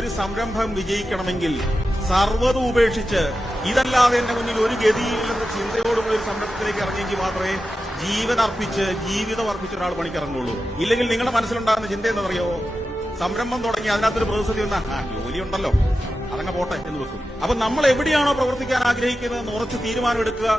ഒരു സംരംഭം വിജയിക്കണമെങ്കിൽ സർവ്വതും ഉപേക്ഷിച്ച് ഇതല്ലാതെ എന്റെ മുന്നിൽ ഒരു ഗതിയില്ലെന്ന ചിന്തയോടുകൂടി ഒരു സംരംഭത്തിലേക്ക് ഇറങ്ങിയെങ്കിൽ മാത്രമേ ജീവിതം അർപ്പിച്ച ഒരാൾ പണിക്കിറങ്ങുള്ളൂ. ഇല്ലെങ്കിൽ നിങ്ങളുടെ മനസ്സിലുണ്ടാകുന്ന ചിന്ത എന്താണെന്നറിയോ? സംരംഭം തുടങ്ങി അതിനകത്തൊരു പ്രതിസന്ധി വന്നാൽ ജോലിയുണ്ടല്ലോ, അതങ്ങ് പോട്ടെ എന്ന് വെക്കും. അപ്പൊ നമ്മൾ എവിടെയാണോ പ്രവർത്തിക്കാൻ ആഗ്രഹിക്കുന്നതെന്ന് ഉറച്ചു തീരുമാനമെടുക്കുക,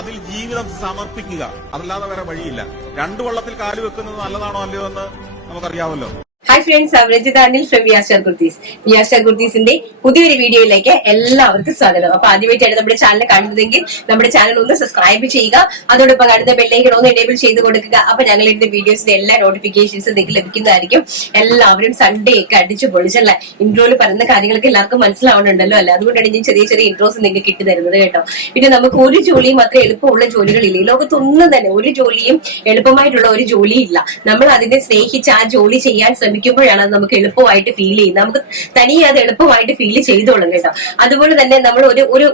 അതിൽ ജീവിതം സമർപ്പിക്കുക. അതല്ലാതെ വേറെ വഴിയില്ല. രണ്ടു വള്ളത്തിൽ കാല് വെക്കുന്നത് നല്ലതാണോ അല്ലയോ എന്ന് നമുക്കറിയാമല്ലോ. ഹായ് ഫ്രണ്ട്സ്, രജിതാനിൽ ഫ്രം വിയാസ്റ്റാർ കുർത്തീസ്. വിയാസ്റ്റാർ കുർത്തീസിന്റെ പുതിയൊരു വീഡിയോയിലേക്ക് എല്ലാവർക്കും സ്വാഗതം. അപ്പൊ ആദ്യമായിട്ടാണ് നമ്മുടെ ചാനൽ കാണുന്നതെങ്കിൽ നമ്മുടെ ചാനൽ ഒന്ന് സബ്സ്ക്രൈബ് ചെയ്യുക, അതോടൊപ്പം അടുത്ത ബെല്ലൈക്കൺ ഒന്ന് എനേബിൾ ചെയ്ത് കൊടുക്കുക. അപ്പൊ ഞങ്ങൾ ഇടുന്ന വീഡിയോസിന്റെ എല്ലാ നോട്ടിഫിക്കേഷൻസും നിങ്ങൾക്ക് ലഭിക്കുന്നതായിരിക്കും. എല്ലാവരും സൺഡേ ഒക്കെ അടിച്ചു പൊളിച്ചല്ല. ഇൻട്രോയിൽ പറയുന്ന കാര്യങ്ങളൊക്കെ എല്ലാവർക്കും മനസ്സിലാവുന്നുണ്ടല്ലോ അല്ലെ? അതുകൊണ്ടാണ് ഞാൻ ചെറിയ ചെറിയ ഇൻട്രോസ് നിങ്ങൾക്ക് ഇട്ട് തരുന്നത് കേട്ടോ. പിന്നെ നമുക്ക് ഒരു ജോലിയും അത്ര എളുപ്പമുള്ള ജോലികളില്ല. ഈ ലോകത്തൊന്നും തന്നെ ഒരു ജോലിയും എളുപ്പമായിട്ടുള്ള ഒരു ജോലിയില്ല. നമ്മൾ അതിനെ സ്നേഹിച്ച് ആ ജോലി ചെയ്യാൻ ശ്രമിക്കുമ്പോഴാണ് അത് നമുക്ക് എളുപ്പമായിട്ട് ഫീൽ ചെയ്യുന്നത്. നമുക്ക് തനിയെ അത് എളുപ്പമായിട്ട് ഫീൽ ചെയ്തോളും കേട്ടോ. അതുപോലെ തന്നെ നമ്മൾ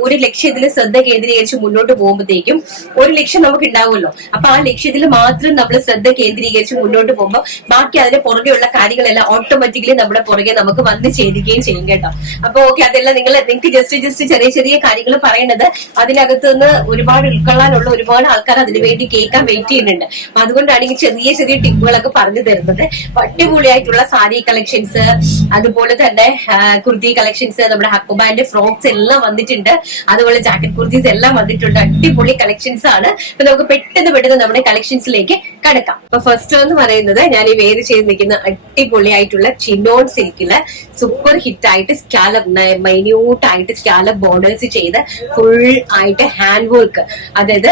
ഒരു ലക്ഷ്യത്തിൽ ശ്രദ്ധ കേന്ദ്രീകരിച്ച് മുന്നോട്ട് പോകുമ്പോഴത്തേക്കും ഒരു ലക്ഷ്യം നമുക്ക് ഉണ്ടാവുമല്ലോ. അപ്പൊ ആ ലക്ഷ്യത്തിൽ മാത്രം നമ്മൾ ശ്രദ്ധ കേന്ദ്രീകരിച്ച് മുന്നോട്ട് പോകുമ്പോൾ ബാക്കി അതിന്റെ പുറകെയുള്ള കാര്യങ്ങളെല്ലാം ഓട്ടോമാറ്റിക്കലി നമ്മുടെ പുറകെ നമുക്ക് വന്ന് ചേരുകയും ചെയ്യും കേട്ടോ. അപ്പൊ ഓക്കെ, അതെല്ലാം നിങ്ങൾക്ക് ജസ്റ്റ് ചെറിയ ചെറിയ കാര്യങ്ങൾ പറയേണ്ടത് അതിനകത്ത് നിന്ന് ഒരുപാട് ഉൾക്കൊള്ളാനുള്ള ഒരുപാട് ആൾക്കാർ അതിനു വേണ്ടി കേൾക്കാൻ വെയിറ്റ് ചെയ്യുന്നുണ്ട്. അതുകൊണ്ടാണ് ഈ ചെറിയ ചെറിയ ടിപ്പുകളൊക്കെ പറഞ്ഞു തരുന്നത്. അടിപൊളിയായിട്ടുള്ള സാരി കളക്ഷൻസ്, അതുപോലെ തന്നെ കുർത്തി കളക്ഷൻസ്, നമ്മുടെ ഹക്കുബാൻഡ് ഫ്രോക്സ് എല്ലാം വന്നിട്ടുണ്ട്. അതുപോലെ ജാക്കറ്റ് കുർത്തീസ് എല്ലാം വന്നിട്ടുണ്ട്. അടിപൊളി കളക്ഷൻസ് ആണ്. അപ്പൊ നമുക്ക് പെട്ടെന്ന് നമ്മുടെ കളക്ഷൻസിലേക്ക് കടക്കാം. അപ്പൊ ഫസ്റ്റ് എന്ന് പറയുന്നത് ഞാൻ ഈ വേര് ചെയ്ത് നിൽക്കുന്ന അടിപൊളിയായിട്ടുള്ള ചിനോൺ സിൽക്കില് സൂപ്പർ ഹിറ്റ് ആയിട്ട് സ്കാലപ്പ് മൈന്യൂട്ട് ആയിട്ട് സ്കാലപ്പ് ബോർഡേഴ്സ് ചെയ്ത് ഫുൾ ആയിട്ട് ഹാൻഡ് വർക്ക്, അതായത്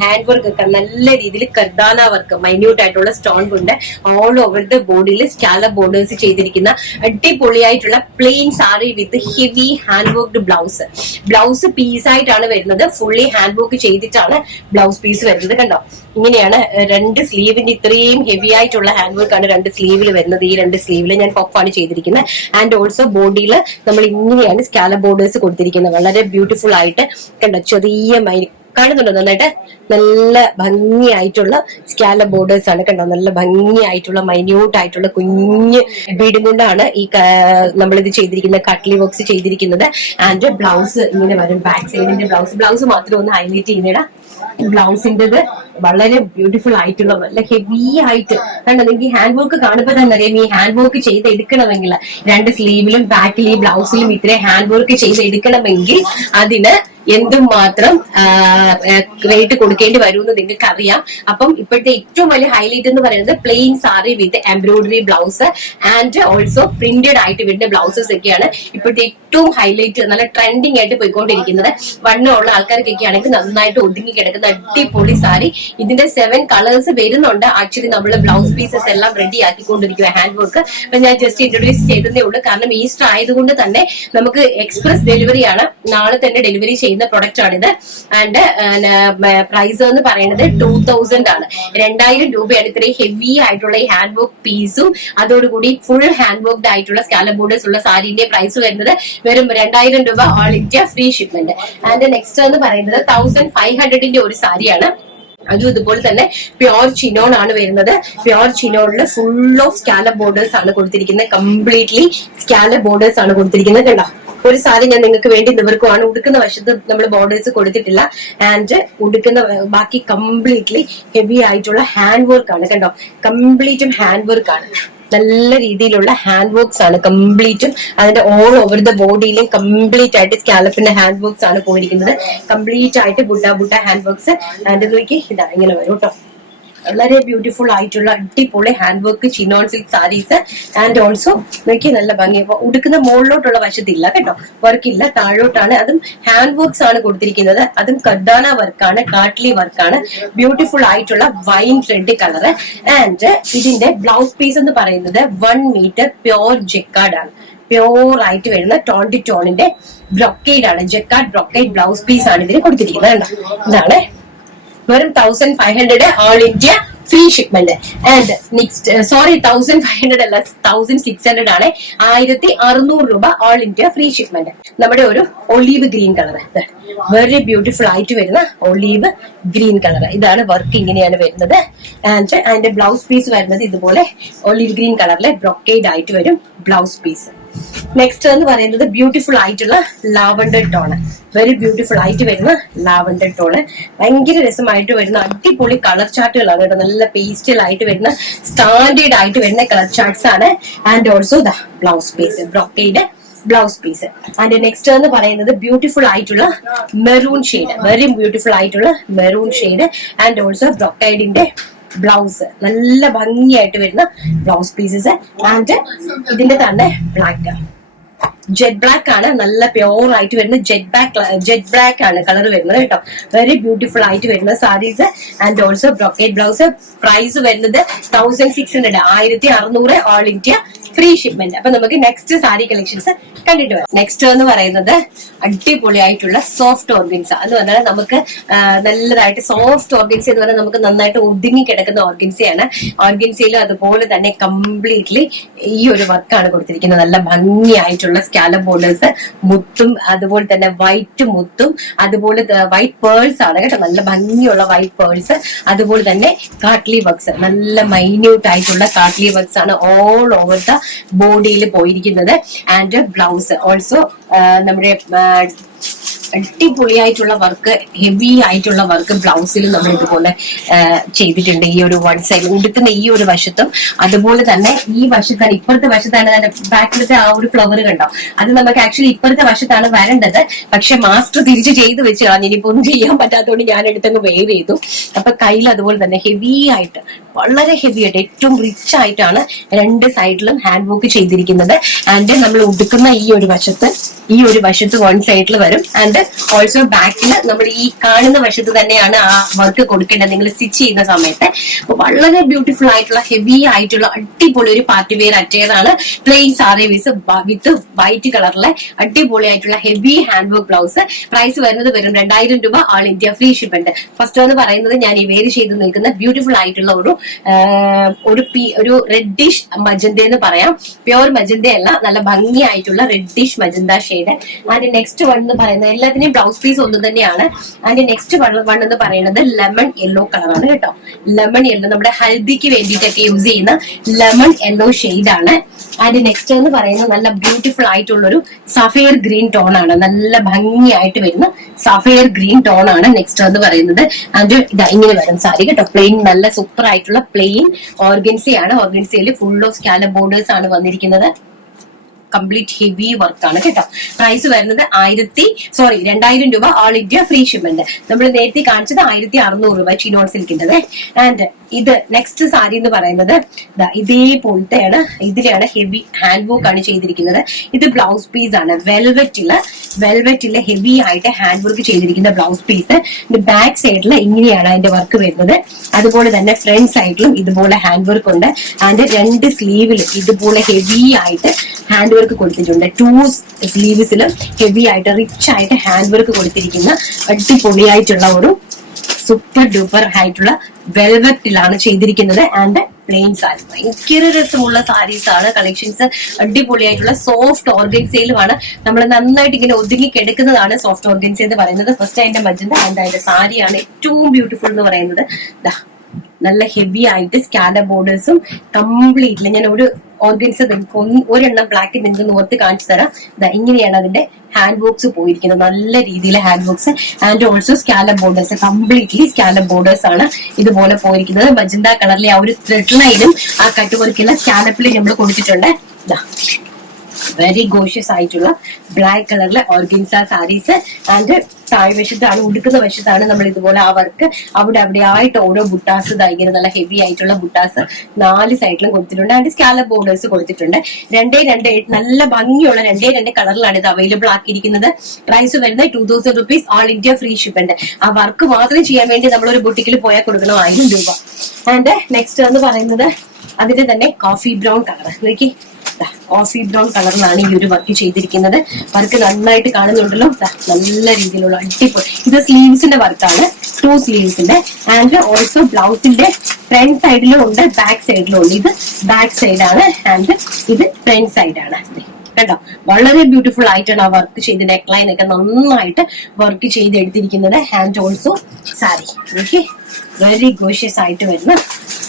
ഹാൻഡ് വർക്ക് ഒക്കെ നല്ല രീതിയിൽ കർദാന വർക്ക് മൈന്യൂട്ട് ആയിട്ടുള്ള സ്റ്റോൺ കൊണ്ട് ഓൾ ഓവർ ദ ബോഡിയിൽ സ്കാലപ്പ് ബോർഡേഴ്സ് ചെയ്തിരിക്കുന്ന അടിപൊളിയായിട്ടുള്ള plain sari with heavy hand worked blouse piece ആയിട്ടാണ് വരുന്നത്. ഫുള്ളി ഹാൻഡ് വർക്ക് ചെയ്തിട്ടാണ് ബ്ലൗസ് പീസ് വരുന്നത്. കണ്ടോ, ഇങ്ങനെയാണ് രണ്ട് സ്ലീവിന്റെ ഇത്രയും ഹെവി ആയിട്ടുള്ള ഹാൻഡ് വർക്ക് ആണ് രണ്ട് സ്ലീവിൽ വരുന്നത്. ഈ രണ്ട് സ്ലീവിൽ ഞാൻ പഫാണ് ചെയ്തിരിക്കുന്നത്. ആൻഡ് ഓൾസോ ബോഡിയിൽ നമ്മൾ ഇങ്ങനെയാണ് സ്കാലപ്പ് ബോർഡേഴ്സ് കൊടുത്തിരിക്കുന്നത്. വളരെ ബ്യൂട്ടിഫുൾ ആയിട്ട് കണ്ടോ, ചെറിയ കാണുന്നുണ്ടോ നന്നായിട്ട്? നല്ല ഭംഗിയായിട്ടുള്ള സ്കാലപ്പ് ബോർഡേഴ്സ് ആണ് കണ്ടോ. നല്ല ഭംഗിയായിട്ടുള്ള മൈന്യൂട്ട് ആയിട്ടുള്ള കുഞ്ഞ് ബീഡും കൊണ്ടാണ് ഈ നമ്മളിത് ചെയ്തിരിക്കുന്നത്, കട്ട്ലി വർക്ക്സ് ചെയ്തിരിക്കുന്നത്. ആൻഡ് ബ്ലൗസ് ഇങ്ങനെ വരും. ബാക്ക് സൈഡിന്റെ ബ്ലൗസ് മാത്രം ഒന്ന് ഹൈലൈറ്റ് ചെയ്യുന്നേടാ. ബ്ലൗസിന്റേത് വളരെ ബ്യൂട്ടിഫുൾ ആയിട്ടുള്ള നല്ല ഹെവി ആയിട്ട് കണ്ടോ. നിങ്ങൾക്ക് ഈ ഹാൻഡ് വർക്ക് കാണുമ്പോൾ തന്നെ അറിയാം. ഈ ഹാൻഡ് വർക്ക് ചെയ്ത് എടുക്കണമെങ്കിൽ രണ്ട് സ്ലീവിലും ബാക്കിലും ഈ ബ്ലൗസിലും ഇത്രയും ഹാൻഡ് വർക്ക് ചെയ്ത് എടുക്കണമെങ്കിൽ അതിന് എന്തുമാത്രം റേറ്റ് കൊടുക്കേണ്ടി വരുമെന്ന് നിങ്ങൾക്ക് അറിയാം. അപ്പം ഇപ്പോഴത്തെ ഏറ്റവും വലിയ ഹൈലൈറ്റ് എന്ന് പറയുന്നത് plain sari with embroidery blouse and also printed ആയിട്ട് വരുന്ന ബ്ലൗസസ് ഒക്കെയാണ് ഇപ്പോഴത്തെ ഏറ്റവും ഹൈലൈറ്റ്, നല്ല ട്രെൻഡിങ് ആയിട്ട് പോയിക്കൊണ്ടിരിക്കുന്നത്. വണ്ണമുള്ള ആൾക്കാർക്കൊക്കെ ആണെങ്കിൽ നന്നായിട്ട് ഒതുങ്ങി കിടക്കുന്ന അടിപൊളി സാരി. ഇതിന്റെ 7 കളേഴ്സ് വരുന്നുണ്ട്. ആക്ച്വലി നമ്മൾ ബ്ലൗസ് പീസസ് എല്ലാം റെഡി ആക്കിക്കൊണ്ടിരിക്കുക ഹാൻഡ് വർക്ക്. അപ്പൊ ഞാൻ ജസ്റ്റ് ഇൻട്രൊഡ്യൂസ് ചെയ്തതേ ഉള്ളൂ. കാരണം ഈസ്റ്റർ ആയതുകൊണ്ട് തന്നെ നമുക്ക് എക്സ്പ്രസ് ഡെലിവറി ആണ്. നാളെ തന്നെ ഡെലിവറി ചെയ്യുന്ന പ്രൊഡക്റ്റ് ആണിത്. ആൻഡ് പ്രൈസ് എന്ന് പറയുന്നത് 2000 ആണ്. 2000 രൂപയാണ് ഇത്രയും ഹെവി ആയിട്ടുള്ള ഈ ഹാൻഡ് വർക്ക് പീസും അതോടുകൂടി ഫുൾ ഹാൻഡ് വർക്ക്ഡ് ആയിട്ടുള്ള സ്കാലപ്പ് ബോർഡേഴ്സ് ഉള്ള സാരിന്റെ പ്രൈസ് വരുന്നത് വെറും 2000 രൂപ, all India free shipment. And next എന്ന് പറയുന്നത് 1500ന്റെ ഒരു സാരിയാണ്. അതും ഇതുപോലെ തന്നെ പ്യോർ ചിനോൺ ആണ് വരുന്നത്. പ്യോർ ചിനോണില് ഫുൾ ഓഫ് സ്കാലപ്പ് ബോർഡേഴ്സ് ആണ് കൊടുത്തിരിക്കുന്നത്. കംപ്ലീറ്റ്ലി സ്കാലപ്പ് ബോർഡേഴ്സ് ആണ് കൊടുത്തിരിക്കുന്നത്. കണ്ടോ, ഒരു സാരി ഞാൻ നിങ്ങൾക്ക് വേണ്ടി നിവർക്കുവാണ്. ഉടുക്കുന്ന വശത്ത് നമ്മൾ ബോർഡേഴ്സ് കൊടുത്തിട്ടില്ല. ആൻഡ് ഉടുക്കുന്ന ബാക്കി കംപ്ലീറ്റ്ലി ഹെവി ആയിട്ടുള്ള ഹാൻഡ് വർക്ക് ആണ്. കണ്ടോ, കംപ്ലീറ്റും ഹാൻഡ് വർക്ക് ആണ്. നല്ല രീതിയിലുള്ള ഹാൻഡ് വർക്ക്സ് ആണ് കംപ്ലീറ്റും. അതിന്റെ ഓൾ ഓവർ ദ ബോഡിയിലും കംപ്ലീറ്റ് ആയിട്ട് സ്കാലപ്പിന്റെ ഹാൻഡ് വർക്ക്സ് ആണ് പോയിരിക്കുന്നത്. കംപ്ലീറ്റ് ആയിട്ട് ബുട്ട ഹാൻഡ് വർക്ക്സ്. ആൻഡ് നോക്കി ഇതാ ഇങ്ങനെ വരും കേട്ടോ. വളരെ ബ്യൂട്ടിഫുൾ ആയിട്ടുള്ള അടിപൊളി hand work chinon silk saris. And also നോക്കി നല്ല ഭംഗി. ഉടുക്കുന്ന മുകളിലോട്ടുള്ള വശത്തില്ല കേട്ടോ, വർക്കില്ല, താഴോട്ടാണ്. അതും ഹാൻഡ് വർക്ക്സ് ആണ് കൊടുത്തിരിക്കുന്നത്. അതും കർദാന വർക്കാണ്, കാട്ട്ലി വർക്കാണ്. ബ്യൂട്ടിഫുൾ ആയിട്ടുള്ള വൈൻ റെഡ് കളർ. ആൻഡ് ഇതിന്റെ ബ്ലൗസ് പീസ് എന്ന് പറയുന്നത് 1 മീറ്റർ പ്യോർ ജെക്കാർഡ് ആണ്. പ്യോർ ആയിട്ട് വരുന്ന ടോണിന്റെ ബ്രൊക്കേഡ് ആണ്. ജെക്കാർഡ് ബ്രൊക്കേഡ് ബ്ലൗസ് പീസ് ആണ് ഇതിന് കൊടുത്തിരിക്കുന്നത്. ഇതാണ് വെറും 1500 all India free shipment. And next 1500 അല്ല 1600 ആണ്. 1600 രൂപ ഓൾ ഇന്ത്യ ഫ്രീ ഷിപ്മെന്റ്. നമ്മുടെ ഒരു olive green colour, very beautiful ആയിട്ട് വരുന്ന ഒലീവ് ഗ്രീൻ കളർ. ഇതാണ് വർക്ക്, ഇങ്ങനെയാണ് വരുന്നത്. ആൻഡ് അതിന്റെ ബ്ലൗസ് പീസ് വരുന്നത് ഇതുപോലെ ഒലീവ് ഗ്രീൻ കളറിലെ ബ്രൊക്കേഡ് ആയിട്ട് വരും ബ്ലൗസ് പീസ്. നെക്സ്റ്റ് എന്ന് പറയുന്നത് ബ്യൂട്ടിഫുൾ ആയിട്ടുള്ള ലാവണ്ടർ ടോണ്, വെരി ബ്യൂട്ടിഫുൾ ആയിട്ട് വരുന്ന ലാവണ്ടർ ടോണ്. ഭയങ്കര രസമായിട്ട് വരുന്ന അടിപൊളി കളർ ചാർട്ടുകളാണ് കേട്ടോ. നല്ല പേസ്റ്റൽ ആയിട്ട് വരുന്ന സ്റ്റാൻഡേർഡ് ആയിട്ട് വരുന്ന കളർ ചാർട്ട്സ് ആണ്. And also the blouse piece, brocade blouse piece. And next എന്ന് പറയുന്നത് ബ്യൂട്ടിഫുൾ ആയിട്ടുള്ള മെറൂൺ ഷെയ്ഡ്, വെരി ബ്യൂട്ടിഫുൾ ആയിട്ടുള്ള മെറൂൺ ഷെയ്ഡ്. ആൻഡ് ഓൾസോ ബ്രോക്കേഡിന്റെ ബ്ലൗസ്, നല്ല ഭംഗിയായിട്ട് വരുന്ന ബ്ലൗസ് പീസസ്. ആൻഡ് ഇതിന്റെ തന്നെ ബ്ലാക്ക്, ജെറ്റ് ബ്ലാക്ക് ആണ്, നല്ല പ്യോർ ആയിട്ട് വരുന്ന ജെറ്റ് ബ്ലാക്ക് ആണ് കളർ വരുന്നത് കേട്ടോ. വെരി ബ്യൂട്ടിഫുൾ ആയിട്ട് വരുന്ന saris. And also brocade blouse. Price വരുന്നത് 1600, 1600 ഓൾ ഇന്ത്യ ഫ്രീ ഷിപ്മെന്റ്. അപ്പൊ നമുക്ക് നെക്സ്റ്റ് സാരി കളക്ഷൻസ് കണ്ടിട്ട് വരാം. നെക്സ്റ്റ് എന്ന് പറയുന്നത് അടിപൊളിയായിട്ടുള്ള സോഫ്റ്റ് ഓർഗൻസ എന്ന് പറഞ്ഞാൽ നമുക്ക് നല്ലതായിട്ട് സോഫ്റ്റ് ഓർഗൻസ എന്ന് പറഞ്ഞാൽ നമുക്ക് നന്നായിട്ട് ഒതുങ്ങി കിടക്കുന്ന ഓർഗൻസയാണ്. ഓർഗൻസയിൽ അതുപോലെ തന്നെ കംപ്ലീറ്റ്ലി ഈ ഒരു വർക്കാണ് കൊടുത്തിരിക്കുന്നത്. നല്ല ഭംഗിയായിട്ടുള്ള സ്കാലപ്പ് ബോർഡേഴ്സ്, മുത്തും അതുപോലെ തന്നെ വൈറ്റ് മുത്തും അതുപോലെ വൈറ്റ് പേൾസ് ആണ് കേട്ടോ. നല്ല ഭംഗിയുള്ള വൈറ്റ് പേൾസ്, അതുപോലെ തന്നെ കാട്ട്ലി വർക്ക്സ്, നല്ല മൈന്യൂട്ട് ആയിട്ടുള്ള കാട്ട്ലി വർക്ക്സ് ആണ് ഓൾ ഓവർ ദ ബോഡിയിൽ പോയിരിക്കുന്നത്. ആൻഡ് ബ്ലൗസ് ഓൾസോ നമ്മുടെ അടിപൊളിയായിട്ടുള്ള വർക്ക്, ഹെവി ആയിട്ടുള്ള വർക്ക് ബ്ലൗസിൽ നമ്മൾ ഇതുപോലെ ചെയ്തിട്ടുണ്ട്. ഈ ഒരു വൺ സൈഡ് ഉടുക്കുന്ന ഈ ഒരു വശത്തും അതുപോലെ തന്നെ ഈ വശത്താണ്, ഇപ്പുറത്തെ വശത്താണ് ബാക്കിലത്തെ ആ ഒരു ഫ്ലവർ കണ്ടോ, അത് നമുക്ക് ആക്ച്വലി ഇപ്പുറത്തെ വശത്താണ് വരേണ്ടത്. പക്ഷെ മാസ്റ്റർ തിരിച്ച് ചെയ്ത് വെച്ച് കളഞ്ഞു. ഇനിയിപ്പോ ഒന്നും ചെയ്യാൻ പറ്റാത്തതുകൊണ്ട് ഞാൻ എടുത്തങ്ങ് വെയർ ചെയ്തു. അപ്പൊ കയ്യിൽ അതുപോലെ തന്നെ ഹെവി ആയിട്ട്, വളരെ ഹെവി ആയിട്ട്, ഏറ്റവും റിച്ച് ആയിട്ടാണ് രണ്ട് സൈഡിലും ഹാൻഡ് വർക്ക് ചെയ്തിരിക്കുന്നത്. ആൻഡ് നമ്മൾ ഉടുക്കുന്ന ഈ ഒരു വശത്ത് വൺ സൈഡിൽ വരും. ആൻഡ് ഓൾസോ ബാക്കിൽ നമ്മൾ ഈ കാണുന്ന വശത്ത് തന്നെയാണ് ആ വർക്ക് കൊടുക്കേണ്ടത് നിങ്ങൾ സ്റ്റിച്ച് ചെയ്യുന്ന സമയത്ത്. അപ്പൊ വളരെ ബ്യൂട്ടിഫുൾ ആയിട്ടുള്ള ഹെവി ആയിട്ടുള്ള അടിപൊളി ഒരു പാർട്ടി വെയർ അറ്റയർ ആണ്. പ്ലെയിൻ സാരി വിത്ത് വൈറ്റ് കളറിലെ അടിപൊളി ആയിട്ടുള്ള heavy hand work blouse. Price വരുന്നത് വെറും 2000 രൂപ, all India free shipment. First എന്ന് പറയുന്നത് ഞാൻ ഈ വെയർ ചെയ്ത് നിൽക്കുന്ന ബ്യൂട്ടിഫുൾ ആയിട്ടുള്ള ഒരു റെഡിഷ് മജന്ത എന്ന് പറയാം. പ്യോർ മജന്ത അല്ല, നല്ല ഭംഗിയായിട്ടുള്ള reddish magenta shade. And next one എന്ന് പറയുന്നത് എല്ലാത്തിനെയും ബ്ലൗസ് പീസ് ഒന്ന് തന്നെയാണ്. ആൻഡ് നെക്സ്റ്റ് വൺ എന്ന് പറയുന്നത് ലെമൺ യെല്ലോ കളറാണ് കേട്ടോ. ലെമൺ യെല്ലോ നമ്മുടെ ഹൽദിക്ക് വേണ്ടിയിട്ടൊക്കെ യൂസ് ചെയ്യുന്ന ലെമൺ യെല്ലോ ഷെയ്ഡ് ആണ്. ആൻഡ് നെക്സ്റ്റ് എന്ന് പറയുന്നത് നല്ല ബ്യൂട്ടിഫുൾ ആയിട്ടുള്ള ഒരു സഫയർ ഗ്രീൻ ടോൺ ആണ്. നല്ല ഭംഗിയായിട്ട് വരുന്ന സഫയർ ഗ്രീൻ ടോൺ ആണ് നെക്സ്റ്റ് എന്ന് പറയുന്നത്. ആൻഡ് ഇതാ ഇങ്ങനെ വരും സാരി കേട്ടോ. പ്ലെയിൻ, നല്ല സൂപ്പർ ആയിട്ടുള്ള പ്ലെയിൻ ഓർഗൻസയാണ്. ഓർഗൻസയിൽ ഫുൾ ഓഫ് സ്കാലപ്പ് ബോർഡേഴ്സ് ആണ് വന്നിരിക്കുന്നത്. കംപ്ലീറ്റ് ഹെവി വർക്കാണ് കേട്ടോ. പ്രൈസ് വരുന്നത് 2000 രൂപ, ഓൾ ഇന്ത്യ ഫ്രീ ഷിപ്മെന്റ്. നമ്മൾ നേരത്തെ കാണിച്ചത് 1600 രൂപ ചിനോൺ സിൽക്കിന്റെ. ആൻഡ് ഇത് നെക്സ്റ്റ് സാരി എന്ന് പറയുന്നത് ഇതേപോലത്തെയാണ്. ഇതിലാണ് ഹെവി ഹാൻഡ് വർക്ക് ആണ് ചെയ്തിരിക്കുന്നത്. ഇത് ബ്ലൗസ് പീസ് ആണ്. വെൽവെറ്റില് ഹെവി ആയിട്ട് ഹാൻഡ് വർക്ക് ചെയ്തിരിക്കുന്ന ബ്ലൗസ് പീസ്. ബാക്ക് സൈഡിൽ ഇങ്ങനെയാണ് അതിന്റെ വർക്ക് വരുന്നത്. അതുപോലെ തന്നെ ഫ്രണ്ട് സൈഡിലും ഇതുപോലെ ഹാൻഡ് വർക്ക് ഉണ്ട്. ആൻഡ് രണ്ട് സ്ലീവിലും ഇതുപോലെ ഹെവി ആയിട്ട് ഹാൻഡ് വർക്ക് കൊടുത്തിട്ടുണ്ട്. 2 സ്ലീവ്സിലും ഹെവി ആയിട്ട് റിച്ച് ആയിട്ട് ഹാൻഡ് വർക്ക് കൊടുത്തിരിക്കുന്ന അടിപൊളിയായിട്ടുള്ള ഒരു സൂപ്പർ ഡൂപ്പർ ആയിട്ടുള്ള വെൽവെറ്റിലാണ് ചെയ്തിരിക്കുന്നത്. ആൻഡ് പ്ലെയിൻ സാരി, ഭയങ്കര രസമുള്ള സാരീസ് ആണ്. കളക്ഷൻസ് അടിപൊളിയായിട്ടുള്ള സോഫ്റ്റ് ഓർഗൻസയിലുമാണ്. നമ്മൾ നന്നായിട്ട് ഇങ്ങനെ ഒതുങ്ങി കിടക്കുന്നതാണ് സോഫ്റ്റ് ഓർഗൻസ എന്ന് പറയുന്നത്. ഫസ്റ്റ് അതിന്റെ മജന്ത ആൻഡ് അതിന്റെ സാരിയാണ് ഏറ്റവും ബ്യൂട്ടിഫുൾ എന്ന് പറയുന്നത്. നല്ല ഹെവി ആയിട്ട് സ്കാലപ്പ് ബോർഡേഴ്സും കംപ്ലീറ്റ്ലി ഞാൻ ഒരു ഓർഗൻസ് ഒരെണ്ണം ബ്ലാക്ക് നിങ്ങൾക്ക് നോർത്ത് കാണിച്ചു തരാം. ഇങ്ങനെയാണ് അതിന്റെ ഹാൻഡ് വർക്ക്സ് പോയിരിക്കുന്നത്. നല്ല രീതിയിൽ hand works and also scallop borders, completely scallop borders ആണ് ഇതുപോലെ പോയിരിക്കുന്നത്. മജന്ത കളറിലെ ആ ഒരു ത്രെഡ് ലൈനും ആ കട്ട് വർക്കിലെ സ്കാലപ്പിൽ നമ്മൾ കൊടുത്തിട്ടുണ്ട്. വെരി ഗോഷ്യസ് ആയിട്ടുള്ള ബ്ലാക്ക് കളറിലെ ഓർഗൻസ സാരീസ്. ആൻഡ് താഴെ വശത്താണ്, ഉടുക്കുന്ന വശത്താണ് നമ്മൾ ഇതുപോലെ ആ വർക്ക് അവിടെ ആയിട്ട് ഓരോ ബുട്ടാസ് ഇങ്ങനെ നല്ല ഹെവി ആയിട്ടുള്ള ബുട്ടാസ് 4 സൈഡിലും കൊടുത്തിട്ടുണ്ട്. ആൻഡ് സ്കാലപ്പ് ബോർഡേഴ്സ് കൊടുത്തിട്ടുണ്ട്. 2 നല്ല ഭംഗിയുള്ള 2 കളറിലാണ് ഇത് അവൈലബിൾ ആക്കിയിരിക്കുന്നത്. പ്രൈസ് വരുന്നത് 2000 rupees, all India free shipment. ആ വർക്ക് മാത്രം ചെയ്യാൻ വേണ്ടി നമ്മളൊരു ബുട്ടിക്കിൽ പോയാൽ കൊടുക്കണം 1000 രൂപ. ആൻഡ് നെക്സ്റ്റ് എന്ന് പറയുന്നത് അതിന്റെ തന്നെ കോഫി ബ്രൗൺ കളർ. നോക്കി, കോഫി ബ്രൗൺ കളറിലാണ് ഈ ഒരു വർക്ക് ചെയ്തിരിക്കുന്നത്. വർക്ക് നന്നായിട്ട് കാണുന്നുണ്ടല്ലോ. നല്ല രീതിയിലുള്ള അടിപൊളി. ഇത് സ്ലീവ്സിന്റെ വർക്കാണ്, 2 സ്ലീവ്സിന്റെ. ആൻഡ് ഓൾസോ ബ്ലൗസിന്റെ ഫ്രണ്ട് സൈഡിലും ഉണ്ട്, ബാക്ക് സൈഡിലും ഉണ്ട്. ഇത് ബാക്ക് സൈഡാണ് ആൻഡ് ഇത് ഫ്രണ്ട് സൈഡാണ്. കേട്ടോ, വളരെ ബ്യൂട്ടിഫുൾ ആയിട്ടാണ് ആ വർക്ക് ചെയ്ത് നെക്ക് ലൈൻ ഒക്കെ നന്നായിട്ട് വർക്ക് ചെയ്ത് എടുത്തിരിക്കുന്നത്. And also sari, okay, very gorgeous ആയിട്ട് വരുന്ന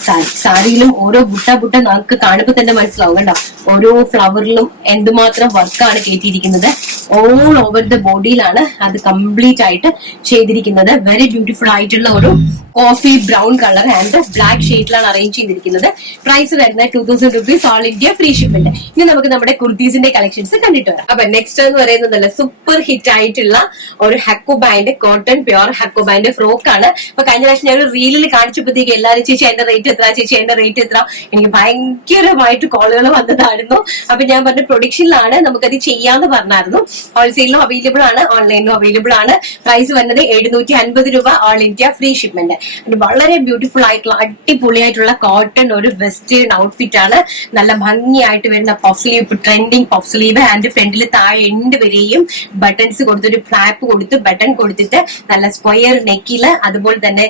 സാരി. സാരിയിലും ഓരോ ബുട്ട നമുക്ക് കാണുമ്പോൾ തന്നെ മനസ്സിലാവും കണ്ടോ, ഓരോ ഫ്ലവറിലും എന്തുമാത്രം വർക്കാണ് കയറ്റിയിരിക്കുന്നത്. ഓൾ ഓവർ ദ ബോഡിയിലാണ് അത് കംപ്ലീറ്റ് ആയിട്ട് ചെയ്തിരിക്കുന്നത്. വെരി ബ്യൂട്ടിഫുൾ ആയിട്ടുള്ള ഒരു coffee brown colour and black ഷെയ്ഡിലാണ് അറേഞ്ച് ചെയ്തിരിക്കുന്നത്. പ്രൈസ് വരുന്നത് 2000 rupees, all India free shipment. ഇനി നമുക്ക് നമ്മുടെ കുർത്തീസിന്റെ കളക്ഷൻസ് കണ്ടിട്ട് വരാം. അപ്പൊ നെക്സ്റ്റ് എന്ന് പറയുന്നത് നല്ല സൂപ്പർ ഹിറ്റ് ആയിട്ടുള്ള ഒരു ഹക്കോബാൻഡ് കോട്ടൺ പ്യോർ ഹക്കോബാൻഡ് ഫ്രോക്ക് ആണ്. അപ്പൊ കഴിഞ്ഞ പ്രാവശ്യം ഞാൻ ഒരു റീലിൽ കാണിച്ചപ്പോഴത്തേക്ക് എല്ലാവരും ചേച്ചി എന്റെ റേറ്റ് എത്ര, ചേച്ചി എന്റെ റേറ്റ് എത്ര, എനിക്ക് ഭയങ്കരമായിട്ട് കോളുകൾ വന്നതായിരുന്നു. അപ്പൊ ഞാൻ പറഞ്ഞ പ്രൊഡക്ഷനിലാണ്, നമുക്കത് ചെയ്യാന്ന് പറഞ്ഞായിരുന്നു. ഹോൾസെയിലും അവൈലബിൾ ആണ്, ഓൺലൈനിലും അവൈലബിൾ ആണ്. പ്രൈസ് വരുന്നത് 750 രൂപ, ഓൾ ഇന്ത്യ ഫ്രീ ഷിപ്മെന്റ്. വളരെ ബ്യൂട്ടിഫുൾ ആയിട്ടുള്ള അടിപൊളിയായിട്ടുള്ള കോട്ടൺ ഒരു വെസ്റ്റേൺ ഔട്ട്ഫിറ്റ് ആണ്. നല്ല ഭംഗിയായിട്ട് വരുന്ന puff sleeve, trending puff sleeve and ഫ്രണ്ടിൽ താഴെ എൻഡ് വരെയും ബട്ടൺസ് കൊടുത്തൊരു ഫ്ലാപ്പ് കൊടുത്ത് ബട്ടൺ കൊടുത്തിട്ട് നല്ല സ്ക്വയർ നെക്കില് അതുപോലെ തന്നെ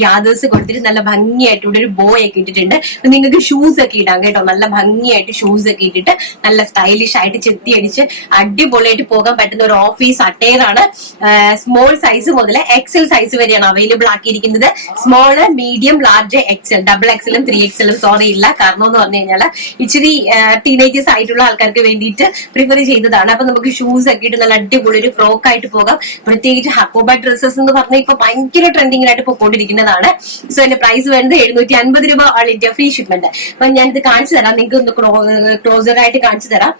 ഗ്യാദേഴ്സ് കൊടുത്തിട്ട് നല്ല ഭംഗിയായിട്ട് ഇവിടെ ഒരു ബോ ഒക്കെ ഇട്ടിട്ടുണ്ട്. നിങ്ങൾക്ക് ഷൂസ് ഒക്കെ ഇടാം കേട്ടോ, നല്ല ഭംഗിയായിട്ട് ഷൂസ് ഒക്കെ ഇട്ടിട്ട് നല്ല സ്റ്റൈലിഷ് ആയിട്ട് ചെത്തി അടിച്ച് അടിപൊളിയായിട്ട് പോകാൻ പറ്റുന്ന ഒരു ഓഫീസ് അട്ടയർ ആണ്. സ്മോൾ സൈസ് മുതൽ എക്സൽ സൈസ് വരെയാണ് അവൈലബിൾ ആക്കിയിരിക്കുന്നത്. Small, medium, large, XL, double എക്സലും 3XL സോറി ഇല്ല. കാരണം എന്ന് പറഞ്ഞു കഴിഞ്ഞാൽ ഇച്ചിരി ടീനേജേഴ്സ് ആയിട്ടുള്ള ആൾക്കാർക്ക് വേണ്ടിയിട്ട് പ്രിഫർ ചെയ്തതാണ്. അപ്പൊ നമുക്ക് ഷൂസ് ഒക്കെ ഇട്ട് നല്ല അടിപൊളി ഒരു ഫ്രോക്ക് ആയിട്ട് പോകാം. പ്രത്യേകിച്ച് ഹക്കോബ ഡ്രസ്സസ് എന്ന് പറഞ്ഞാൽ ഇപ്പൊ ഭയങ്കര ട്രെൻഡിങ്ങിനായിട്ട് പോയിക്കൊണ്ടിരിക്കുന്നതാണ്. സോ എന്റെ പ്രൈസ് വരുന്നത് 750 രൂപ, ഓൾ ഇന്ത്യ ഫ്രീ ഷിപ്മെന്റ്. അപ്പൊ ഞാനിത് കാണിച്ചു തരാം, നിങ്ങൾക്ക് ഒന്ന് ക്ലോസർ ആയിട്ട് കാണിച്ചു തരാം.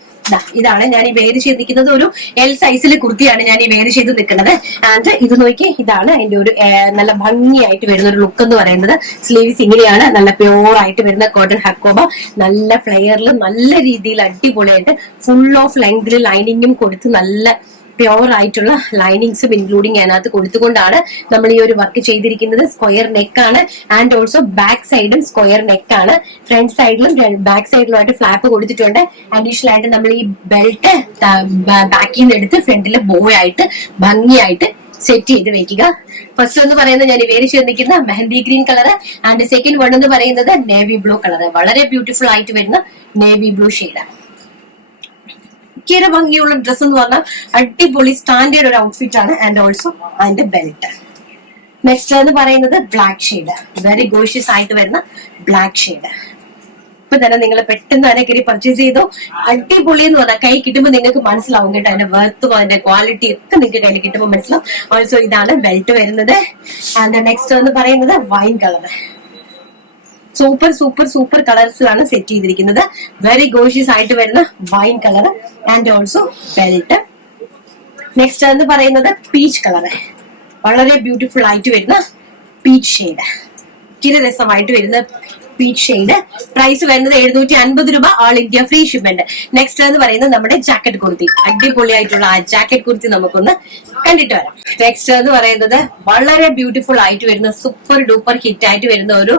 ഇതാണ് ഞാൻ ഈ വെയർ ചെയ്ത് നിൽക്കുന്നത്. ഒരു എൽ സൈസിലെ കുർത്തിയാണ് ഞാൻ ഈ വെയർ ചെയ്ത് നിൽക്കുന്നത്. ആൻഡ് ഇത് നോക്കി, ഇതാണ് അതിന്റെ ഒരു നല്ല ഭംഗിയായിട്ട് വരുന്ന ഒരു ലുക്ക് എന്ന് പറയുന്നത്. സ്ലീവ്സ് ഇങ്ങനെയാണ്, നല്ല പ്യോർ ആയിട്ട് വരുന്ന കോട്ടൺ ഹക്കോബ, നല്ല ഫ്ലെയറിൽ നല്ല രീതിയിൽ അടിപൊളിയായിട്ട് ഫുൾ ഓഫ് ലെങ്തിൽ ലൈനിങ്ങും കൊടുത്ത് നല്ല പ്യോർ ആയിട്ടുള്ള ലൈനിങ്സും ഇൻക്ലൂഡിങ് അതിനകത്ത് കൊടുത്തുകൊണ്ടാണ് നമ്മൾ ഈ ഒരു വർക്ക് ചെയ്തിരിക്കുന്നത്. സ്ക്വയർ നെക്ക് ആണ് ആൻഡ് ഓൾസോ ബാക്ക് സൈഡും സ്ക്വയർ നെക്ക് ആണ്. ഫ്രണ്ട് സൈഡിലും ബാക്ക് സൈഡിലുമായിട്ട് ഫ്ലാപ്പ് കൊടുത്തിട്ടുണ്ട്. അഡീഷണൽ ആയിട്ട് നമ്മൾ ഈ ബെൽറ്റ് ബാക്കിൽ നിന്ന് എടുത്ത് ഫ്രണ്ടിൽ ബോ ആയിട്ട് ഭംഗിയായിട്ട് സെറ്റ് ചെയ്ത് വെക്കുക. ഫസ്റ്റ് എന്ന് പറയുന്നത് ഞാൻ വേരി ചെയ്തിരിക്കുന്ന mehndi green colour and second one എന്ന് പറയുന്നത് നേവി ബ്ലൂ കളർ. വളരെ ബ്യൂട്ടിഫുൾ ആയിട്ട് വരുന്ന നേവി ബ്ലൂ ഷെയ്ഡ്. ഭയങ്കര ഭംഗിയുള്ള ഡ്രസ് എന്ന് പറഞ്ഞാൽ അടിപൊളി സ്റ്റാൻഡേർഡ് ഒരു ഔട്ട്ഫിറ്റ് ആണ്. ആൻഡ് ഓൾസോ അതിന്റെ ബെൽറ്റ്. നെക്സ്റ്റ് എന്ന് പറയുന്നത് ബ്ലാക്ക് ഷെയ്ഡ്, വെരി ഗോഷ്യസ് ആയിട്ട് വരുന്ന ബ്ലാക്ക് ഷെയ്ഡ്. ഇപ്പൊ തന്നെ നിങ്ങൾ പെട്ടെന്ന് തന്നെ കയറി പർച്ചേസ് ചെയ്തോ. അടിപൊളി എന്ന് പറഞ്ഞാൽ കൈ കിട്ടുമ്പോൾ നിങ്ങൾക്ക് മനസ്സിലാവും കേട്ടോ, അതിന്റെ വെർത്തും അതിന്റെ ക്വാളിറ്റി ഒക്കെ നിങ്ങൾക്ക് കയ്യിൽ കിട്ടുമ്പോൾ മനസ്സിലാവും. ഓൾസോ ഇതാണ് ബെൽറ്റ് വരുന്നത്. ആൻഡ് നെക്സ്റ്റ് എന്ന് പറയുന്നത് wine colour. Super super super കളേഴ്സിലാണ് സെറ്റ് ചെയ്തിരിക്കുന്നത്. വെരി ഗോഷ്യസ് ആയിട്ട് വരുന്ന wine colour and also belt. Next എന്ന് പറയുന്നത് പീച്ച് കളർ, വളരെ ബ്യൂട്ടിഫുൾ ആയിട്ട് വരുന്ന പീച്ച് ഷെയ്ഡ്, ഇച്ചിരി രസമായിട്ട് വരുന്ന പീച്ച് ഷെയ്ഡ്. പ്രൈസ് വരുന്നത് 750 രൂപ, all India free shipment. Next എന്ന് പറയുന്നത് നമ്മുടെ ജാക്കറ്റ് കുർത്തി. അടിപൊളിയായിട്ടുള്ള ആ ജാക്കറ്റ് കുർത്തി നമുക്കൊന്ന് കണ്ടിട്ട് വരാം. നെക്സ്റ്റ് എന്ന് പറയുന്നത് വളരെ ബ്യൂട്ടിഫുൾ ആയിട്ട് വരുന്ന സൂപ്പർ ഡൂപ്പർ ഹിറ്റ് ആയിട്ട് വരുന്ന ഒരു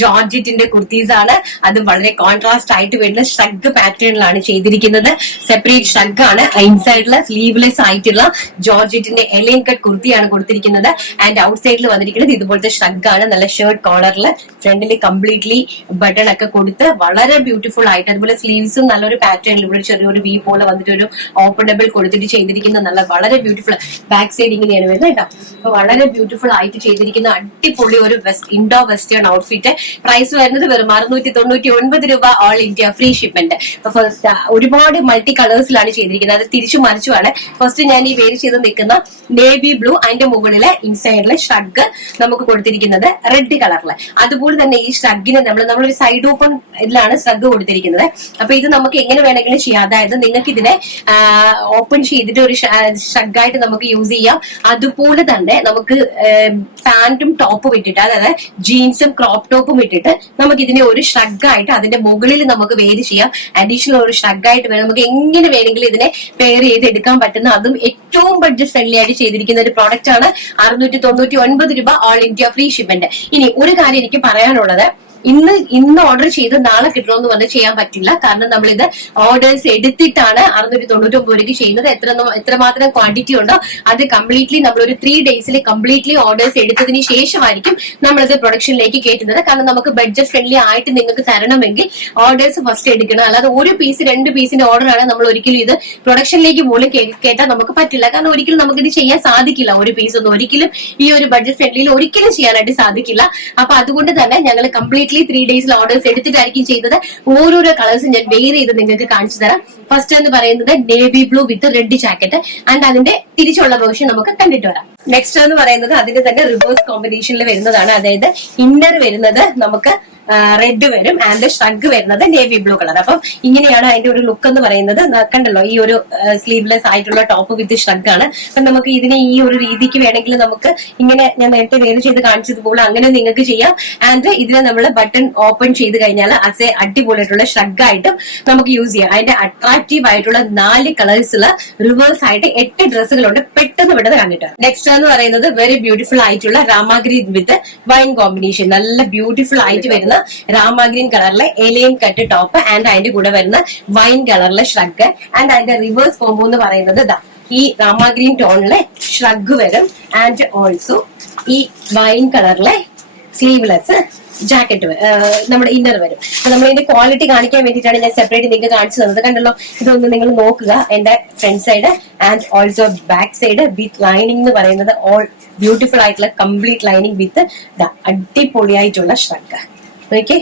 ജോർജറ്റിന്റെ കുർത്തീസ് ആണ്. അത് വളരെ കോൺട്രാസ്റ്റ് ആയിട്ട് വരുന്ന ഷ്രഗ് പാറ്റേണിലാണ് ചെയ്തിരിക്കുന്നത്. സെപ്പറേറ്റ് ഷ്രഗ് ആണ്. ഇൻസൈഡില് സ്ലീവ്ലെസ് ആയിട്ടുള്ള ജോർജറ്റിന്റെ എലൈൻ കട്ട് കുർത്തിയാണ് കൊടുത്തിരിക്കുന്നത്. ആൻഡ് ഔട്ട് സൈഡിൽ വന്നിരിക്കുന്നത് ഇതുപോലത്തെ ഷ്രഗ് ആണ്. നല്ല ഷർട്ട് കോളറിൽ ഫ്രണ്ടിൽ കംപ്ലീറ്റ്ലി ബട്ടൺ ഒക്കെ കൊടുത്ത് വളരെ ബ്യൂട്ടിഫുൾ ആയിട്ട്, അതുപോലെ സ്ലീവ്സും നല്ലൊരു പാറ്റേണിൽ ഇവിടെ ചെറിയൊരു വി പോലെ വന്നിട്ട് ഒരു ഓപ്പണബിൾ കൊടുത്തിട്ട് ചെയ്തിരിക്കുന്ന നല്ല വളരെ ബ്യൂട്ടിഫുൾ. ബാക്ക് സൈഡ് ഇങ്ങനെയാണ് വരുന്നത് കേട്ടോ. അപ്പൊ വളരെ ബ്യൂട്ടിഫുൾ ആയിട്ട് ചെയ്തിരിക്കുന്ന അടിപൊളി ഒരു ഇൻഡോ വെസ്റ്റേൺ ഔട്ട്ഫിറ്റ്. പ്രൈസ് വരുന്നത് വെറും 699 രൂപ, all India free shipment. First ഒരുപാട് മൾട്ടി കളേഴ്സിലാണ് ചെയ്തിരിക്കുന്നത്. അത് തിരിച്ചു മറിച്ചുമാണ്. ഫസ്റ്റ് ഞാൻ ഈ വേരി ചെയ്ത് നിൽക്കുന്ന നേവി ബ്ലൂ, അതിന്റെ മുകളിലെ ഇൻസൈഡിലെ ഷ്രഗ് നമുക്ക് കൊടുത്തിരിക്കുന്നത് റെഡ് കളറില്. അതുപോലെ തന്നെ ഈ ഷ്രഗിന് നമ്മളൊരു സൈഡ് ഓപ്പൺ ഇതിലാണ് ഷ്രഗ് കൊടുത്തിരിക്കുന്നത്. അപ്പൊ ഇത് നമുക്ക് എങ്ങനെ വേണമെങ്കിലും ചെയ്യാം. അതായത് നിങ്ങൾക്ക് ഇതിനെ ഓപ്പൺ ചെയ്തിട്ട് ഒരു ഷ്രഗായിട്ട് നമുക്ക് യൂസ് ചെയ്യാം. അതുപോലെ തന്നെ നമുക്ക് പാന്റും ടോപ്പും ഇട്ടിട്ട്, അതായത് ജീൻസും ക്രോപ്പ് ടോപ്പും ഇട്ടിട്ട് നമുക്ക് ഇതിനെ ഒരു ഷ്രഗായിട്ട് അതിന്റെ മുകളിൽ നമുക്ക് വേരി ചെയ്യാം. അഡീഷണൽ ഒരു ഷ്രഗായിട്ട് വേണം. നമുക്ക് എങ്ങനെ വേണമെങ്കിലും ഇതിനെ പെയർ ചെയ്ത് എടുക്കാൻ പറ്റുന്ന, അതും ഏറ്റവും ബഡ്ജറ്റ് ഫ്രണ്ട്ലി ആയിട്ട് ചെയ്തിരിക്കുന്ന ഒരു പ്രോഡക്റ്റ് ആണ്. 699 രൂപ, ഓൾ ഇന്ത്യ ഫ്രീ ഷിപ്മെന്റ്. ഇനി ഒരു കാര്യം എനിക്ക് പറയാനുള്ളത്, ഇന്ന് ഓർഡർ ചെയ്ത് നാളെ കിട്ടണമെന്ന് പറഞ്ഞ് ചെയ്യാൻ പറ്റില്ല. കാരണം നമ്മളിത് ഓർഡേഴ്സ് എടുത്തിട്ടാണ് 699 രൂപയ്ക്ക് ചെയ്യുന്നത്. എത്രമാത്രം ക്വാണ്ടിറ്റി ഉണ്ടോ അത് കംപ്ലീറ്റ്ലി നമ്മൾ ഒരു 3 ഡേയ്സിൽ കംപ്ലീറ്റ്ലി ഓർഡേഴ്സ് എടുത്തതിന് ശേഷമായിരിക്കും നമ്മളിത് പ്രൊഡക്ഷനിലേക്ക് കയറ്റുന്നത്. കാരണം നമുക്ക് ബഡ്ജറ്റ് ഫ്രണ്ട്ലി ആയിട്ട് നിങ്ങൾക്ക് തരണമെങ്കിൽ ഓർഡേഴ്സ് ഫസ്റ്റ് എടുക്കണം. അല്ലാതെ ഒരു പീസ് 2 പീസിന്റെ ഓർഡറാണ് നമ്മൾ ഒരിക്കലും ഇത് പ്രൊഡക്ഷനിലേക്ക് പോലും കേട്ടാൽ നമുക്ക് പറ്റില്ല. കാരണം ഒരിക്കലും നമുക്കിത് ചെയ്യാൻ സാധിക്കില്ല. ഒരു പീസ് ഒന്നും ഒരിക്കലും ഈ ഒരു ബഡ്ജറ്റ് ഫ്രണ്ട്ലിയിൽ ഒരിക്കലും ചെയ്യാനായിട്ട് സാധിക്കില്ല. അപ്പൊ അതുകൊണ്ട് തന്നെ ഞങ്ങൾ കംപ്ലീറ്റ്ലി 3 ഡേയ്സിൽ ഓർഡേഴ്സ് എടുത്തിട്ടായിരിക്കും ചെയ്തത്. ഓരോരോ കളേഴ്സ് ഞാൻ വെയർ ചെയ്ത് നിങ്ങൾക്ക് കാണിച്ചു തരാം. ഫസ്റ്റ് എന്ന് പറയുന്നത് navy blue with red jacket and അതിന്റെ തിരിച്ചുള്ള വേർഷൻ നമുക്ക് കണ്ടിട്ട് വരാം. നെക്സ്റ്റ് എന്ന് പറയുന്നത് അതിന്റെ തന്നെ റിവേഴ്സ് കോമ്പിനേഷനിൽ വരുന്നതാണ്. അതായത് ഇന്നർ വരുന്നത് നമുക്ക് റെഡ് വരും ആൻഡ് ഷ്രഗ് വരുന്നത് നേവി ബ്ലൂ കളർ. അപ്പം ഇങ്ങനെയാണ് അതിന്റെ ഒരു ലുക്ക് എന്ന് പറയുന്നത്. കണ്ടല്ലോ, ഈ ഒരു സ്ലീവ്ലെസ് ആയിട്ടുള്ള ടോപ്പ് വിത്ത് ഷ്രഗ് ആണ്. അപ്പൊ നമുക്ക് ഇതിനെ ഈ ഒരു രീതിക്ക് വേണമെങ്കിൽ നമുക്ക് ഇങ്ങനെ ഞാൻ നേരത്തെ വേറെ ചെയ്ത് കാണിച്ചതുപോലെ അങ്ങനെ നിങ്ങൾക്ക് ചെയ്യാം. ആൻഡ് ഇതിനെ നമ്മൾ ബട്ടൺ ഓപ്പൺ ചെയ്ത് കഴിഞ്ഞാൽ അസേ അടിപൊളിയായിട്ടുള്ള ഷ്രഗ് ആയിട്ടും നമുക്ക് യൂസ് ചെയ്യാം. അതിന്റെ അട്രാക്റ്റീവ് ആയിട്ടുള്ള 4 കളേഴ്സുള്ള റിവേഴ്സ് ആയിട്ട് 8 ഡ്രസ്സുകളുണ്ട്. പെട്ടെന്ന് കണ്ടിട്ട്. നെക്സ്റ്റ് എന്ന് പറയുന്നത് വെരി ബ്യൂട്ടിഫുൾ ആയിട്ടുള്ള രാമഗ്രീൻ വിത്ത് വൈൻ കോമ്പിനേഷൻ. നല്ല ബ്യൂട്ടിഫുൾ ആയിട്ട് വരുന്ന രാമഗ്രീൻ കളറിലെ എലിയൻ കട്ട് ടോപ്പ് ആൻഡ് അതിന്റെ കൂടെ വരുന്ന വൈൻ കളറിലെ ഷ്രഗ് ആൻഡ് അതിന്റെ റിവേഴ്സ് കോംബോ എന്ന് പറയുന്നത് ഇതാ ഈ രാമഗ്രീൻ ടോണിലെ ഷ്രഗ് വരും ആൻഡ് ഓൾസോ ഈ വൈൻ കളറിലെ സ്ലീവ്ലെസ് ജാക്കറ്റ് നമ്മുടെ ഇന്നർ വരും. അപ്പൊ നമ്മൾ ഇതിന്റെ ക്വാളിറ്റി കാണിക്കാൻ വേണ്ടിയിട്ടാണ് ഞാൻ സെപ്പറേറ്റ് നിങ്ങൾക്ക് കാണിച്ചു തന്നത്. കണ്ടല്ലോ, ഇതൊന്ന് നിങ്ങൾ നോക്കുക. എന്റെ front side and also back side with lining എന്ന് പറയുന്നത് ഓൾ ബ്യൂട്ടിഫുൾ ആയിട്ടുള്ള കംപ്ലീറ്റ് ലൈനിങ് വിത്ത് അടിപൊളിയായിട്ടുള്ള ഷ്രഗ്. ഓക്കെ,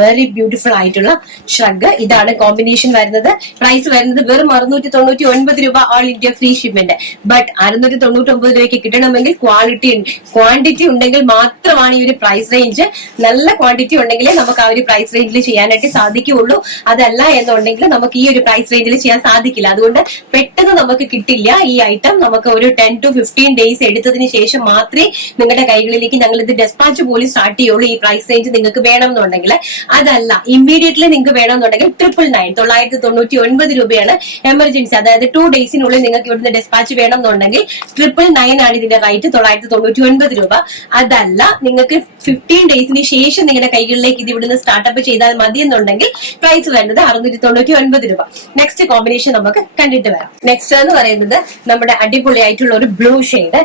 വെരി ബ്യൂട്ടിഫുൾ ആയിട്ടുള്ള ഷ്രഗ്. ഇതാണ് കോമ്പിനേഷൻ വരുന്നത്. പ്രൈസ് വരുന്നത് വെറും 699 രൂപ, all India free shipment. But 699 രൂപയ്ക്ക് കിട്ടണമെങ്കിൽ ക്വാണ്ടിറ്റി ഉണ്ടെങ്കിൽ മാത്രമാണ് ഈ ഒരു പ്രൈസ് റേഞ്ച്. നല്ല ക്വാണ്ടിറ്റി ഉണ്ടെങ്കിലേ നമുക്ക് ആ ഒരു പ്രൈസ് റേഞ്ചിൽ ചെയ്യാനായിട്ട് സാധിക്കുകയുള്ളൂ. അതല്ല എന്നുണ്ടെങ്കിൽ നമുക്ക് ഈ ഒരു പ്രൈസ് റേഞ്ചിൽ ചെയ്യാൻ സാധിക്കില്ല. അതുകൊണ്ട് പെട്ടെന്ന് നമുക്ക് കിട്ടില്ല ഈ ഐറ്റം. നമുക്ക് ഒരു 10 to 15 ഡേയ്സ് എടുത്തതിന് ശേഷം മാത്രമേ നിങ്ങളുടെ കൈകളിലേക്ക് ഞങ്ങൾ ഇത് ഡെസ്പാച്ച് പോലും സ്റ്റാർട്ട് ചെയ്യുള്ളൂ. ഈ പ്രൈസ് റേഞ്ച് നിങ്ങൾക്ക് വേണം എന്നുണ്ടെങ്കിൽ. അതല്ല ഇമ്മീഡിയറ്റ്ലി നിങ്ങൾക്ക് വേണമെന്നുണ്ടെങ്കിൽ 999 രൂപയാണ് എമർജൻസി. അതായത് 2 ഡേയ്സിനുള്ളിൽ നിങ്ങൾക്ക് ഇവിടുന്ന് ഡെസ്പാച്ച് വേണമെന്നുണ്ടെങ്കിൽ 999 ആണ് ഇതിന്റെ റേറ്റ്, 999 രൂപ. അതല്ല നിങ്ങൾക്ക് 15 ഡേയ്സിന് ശേഷം നിങ്ങളുടെ കൈകളിലേക്ക് ഇത് ഇവിടുന്ന് സ്റ്റാർട്ടപ്പ് ചെയ്താൽ മതി എന്നുണ്ടെങ്കിൽ പ്രൈസ് വരുന്നത് 699 രൂപ. നെക്സ്റ്റ് കോമ്പിനേഷൻ നമുക്ക് കണ്ടിട്ട് വരാം. നെക്സ്റ്റ് എന്ന് പറയുന്നത് നമ്മുടെ അടിപൊളിയായിട്ടുള്ള ഒരു ബ്ലൂ ഷെയ്ഡ്,